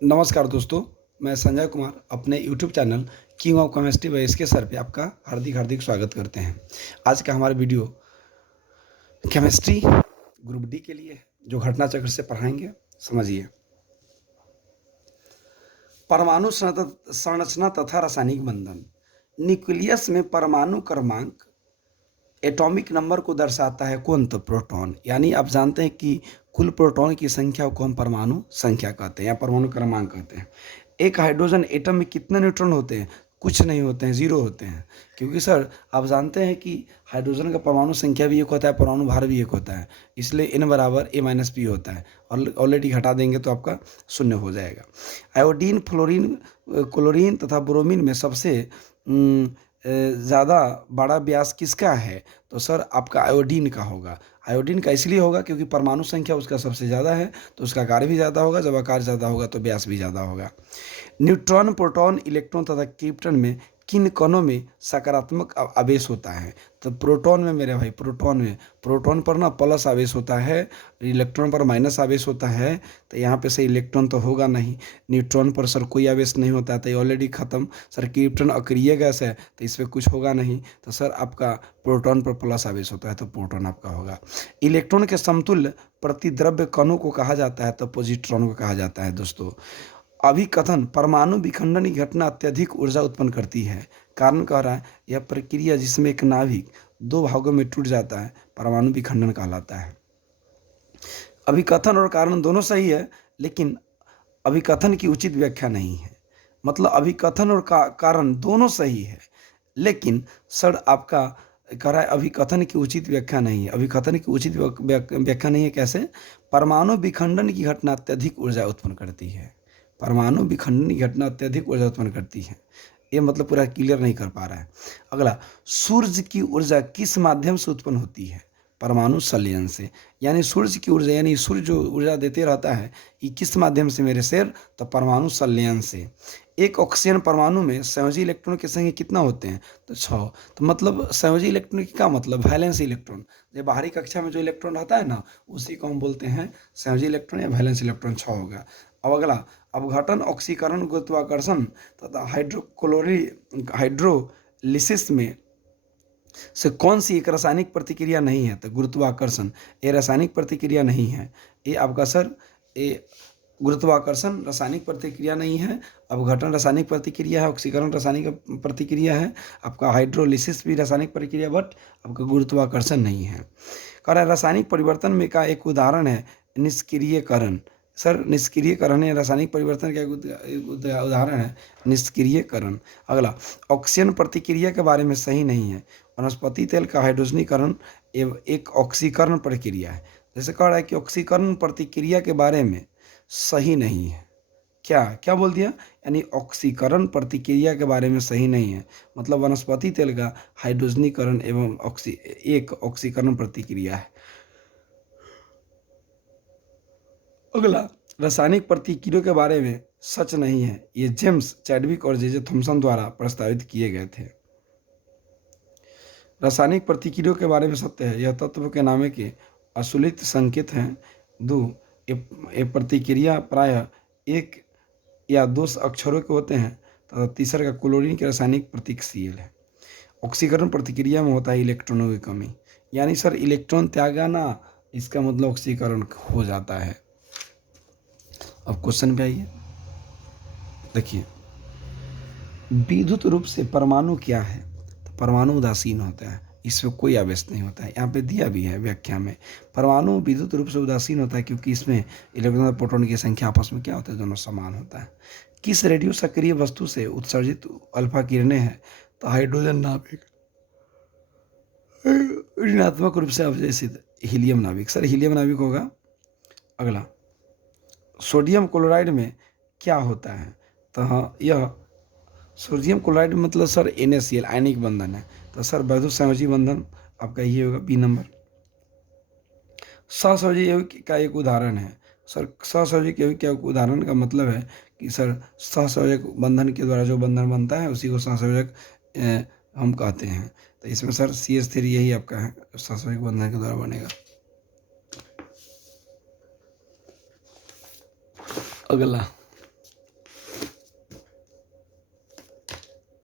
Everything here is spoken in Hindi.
नमस्कार दोस्तों, मैं संजय कुमार अपने YouTube channel King of Chemistry by SK sir पे आपका हार्दिक हार्दिक स्वागत करते हैं। आज का हमारा वीडियो केमिस्ट्री ग्रुप डी के लिए है, जो घटना चक्र से पढ़ाएंगे। समझिए, परमाणु संरचना तथा रासायनिक बंधन। न्यूक्लियस में परमाणु क्रमांक एटॉमिक नंबर को दर्शाता है। कौन? तो प्रोटॉन। यानी आप जानते हैं कि कुल प्रोटॉन की संख्या को हम परमाणु संख्या कहते हैं या परमाणु क्रमांक कहते हैं। एक हाइड्रोजन एटम में कितने न्यूट्रॉन होते हैं? कुछ नहीं होते हैं, जीरो होते हैं। क्योंकि सर आप जानते हैं कि हाइड्रोजन का परमाणु संख्या भी एक होता है, परमाणु भार भी एक होता है, इसलिए n बराबर A-P होता है। और ऑलरेडी घटा देंगे तो आपका शून्य हो जाएगा। आयोडीन, फ्लोरीन, क्लोरीन तथा ब्रोमीन में सबसे ज़्यादा बड़ा व्यास किसका है? तो सर आपका आयोडीन का होगा। आयोडीन का इसलिए होगा क्योंकि परमाणु संख्या उसका सबसे ज़्यादा है, तो उसका कार्य भी ज़्यादा होगा। जब आकार ज़्यादा होगा तो व्यास भी ज़्यादा होगा। न्यूट्रॉन, प्रोटॉन, इलेक्ट्रॉन तथा क्रिप्टन में किन कणों में सकारात्मक आवेश होता है? तो प्रोटॉन में मेरे भाई, प्रोटॉन पर ना प्लस आवेश होता है, इलेक्ट्रॉन पर माइनस आवेश होता है। तो यहाँ पे से इलेक्ट्रॉन तो होगा नहीं। न्यूट्रॉन पर सर कोई आवेश नहीं होता है, तो ये ऑलरेडी खत्म। सर क्रिप्टन अक्रिय गैस है, तो इस पर कुछ होगा नहीं। तो सर आपका प्रोटॉन पर प्लस आवेश होता है, तो प्रोटॉन आपका होगा। इलेक्ट्रॉन के समतुल्य प्रतिद्रव्य कणों को कहा जाता है, तो पॉजिट्रॉन को कहा जाता है। दोस्तों, अभिकथन, परमाणु विखंडन की घटना अत्यधिक ऊर्जा उत्पन्न करती है। कारण कह रहा है यह प्रक्रिया जिसमें एक नाभिक दो भागों में टूट जाता है, परमाणु विखंडन कहलाता है। अभिकथन और कारण दोनों सही है, लेकिन अभिकथन की उचित व्याख्या नहीं है। मतलब अभिकथन और कारण दोनों सही है, लेकिन सर आपका कह रहा है अभिकथन की उचित व्याख्या नहीं है। अभिकथन की उचित व्याख्या नहीं है कैसे? परमाणु विखंडन की घटना अत्यधिक ऊर्जा उत्पन्न करती है। परमाणु विखंडन की घटना अत्यधिक ऊर्जा उत्पन्न करती है। ये मतलब पूरा क्लियर नहीं कर पा रहा है। अगला, सूर्य की ऊर्जा किस माध्यम से उत्पन्न होती है? परमाणु संलयन से। यानी सूर्य की ऊर्जा, यानी सूर्य जो ऊर्जा देते रहता है, ये किस माध्यम से मेरे शेर? तो परमाणु संलयन से। एक ऑक्सीजन परमाणु में संयोजी इलेक्ट्रॉन की संख्या कितना होते हैं? तो 6। तो मतलब संयोजी इलेक्ट्रॉन की क्या मतलब? Valence electron. जो बाहरी कक्षा में जो इलेक्ट्रॉन रहता है ना, उसी को हम बोलते हैं संयोजी इलेक्ट्रॉन या वैलेंस इलेक्ट्रॉन। 6 होगा। अब अगला, अपघटन, ऑक्सीकरण, गुरुत्वाकर्षण तथा हाइड्रोलिसिस में से कौन सी एक रासायनिक प्रतिक्रिया नहीं है? तो गुरुत्वाकर्षण। ये रासायनिक प्रतिक्रिया नहीं है। ये आपका सर, ये गुरुत्वाकर्षण रासायनिक प्रतिक्रिया नहीं है। अपघटन रासायनिक प्रतिक्रिया है, ऑक्सीकरण रासायनिक प्रतिक्रिया है, आपका हाइड्रोलिसिस भी रासायनिक प्रक्रिया, बट आपका गुरुत्वाकर्षण नहीं है। कह रहा है रासायनिक परिवर्तन में का एक उदाहरण है निष्क्रियकरण। सर निष्क्रियकरण है रासायनिक परिवर्तन का एक उदाहरण है निष्क्रियकरण। अगला, ऑक्सीजन प्रतिक्रिया के बारे में सही नहीं है। वनस्पति तेल का हाइड्रोजनीकरण एक ऑक्सीकरण प्रक्रिया है। जैसे कह रहा है कि ऑक्सीकरण प्रतिक्रिया के बारे में सही नहीं है। क्या क्या बोल दिया? यानी ऑक्सीकरण प्रतिक्रिया के बारे में सही नहीं है। मतलब वनस्पति तेल का हाइड्रोजनीकरण एवं एक ऑक्सीकरण प्रतिक्रिया है। अगला, रासायनिक प्रतिक्रियाओं के बारे में सच नहीं है। ये जेम्स चैडविक और जे थॉमसन द्वारा प्रस्तावित किए गए थे। रासायनिक प्रतिक्रियाओं के बारे में सत्य है, यह तत्व के नाम के अशुलित संकेत हैं। 2, ये प्रतिक्रिया प्रायः एक या दो अक्षरों के होते हैं तथा तीसरा का क्लोरीन के रासायनिक प्रतीकशील है। ऑक्सीकरण प्रतिक्रिया में होता है इलेक्ट्रॉनों की कमी। यानी सर इलेक्ट्रॉन त्यागा ना, इसका मतलब ऑक्सीकरण हो जाता है। अब क्वेश्चन पे आइए, देखिए, विद्युत रूप से परमाणु क्या है? तो परमाणु उदासीन होता है, इसमें कोई आवेश नहीं होता है। यहाँ पे दिया भी है व्याख्या में, परमाणु विद्युत रूप से उदासीन होता है क्योंकि इसमें इलेक्ट्रॉन और प्रोटॉन की संख्या आपस में क्या होता है? दोनों समान होता है। किस रेडियो सक्रिय वस्तु से उत्सर्जित अल्फा किरणें हैं? तो हाइड्रोजन नाभिक। ऋणात्मक रूप से अवशेषित हीलियम नाभिक। सर हीलियम नाभिक होगा। अगला, सोडियम क्लोराइड में क्या होता है? तो हाँ, यह सोडियम क्लोराइड मतलब सर NaCl आयनिक बंधन है। तो सर वैद्युत संयोजी बंधन आपका ये होगा बी नंबर। सहसंयोजी यौगिक का एक उदाहरण है। सर सहसंयोजी यौगिक का उदाहरण का मतलब है कि सर सहसंयोजक बंधन के द्वारा जो बंधन बनता है उसी को सहसंयोजक हम कहते हैं। तो इसमें सर CH3 यही आपका है, सहसंयोजक बंधन के द्वारा बनेगा। अगला,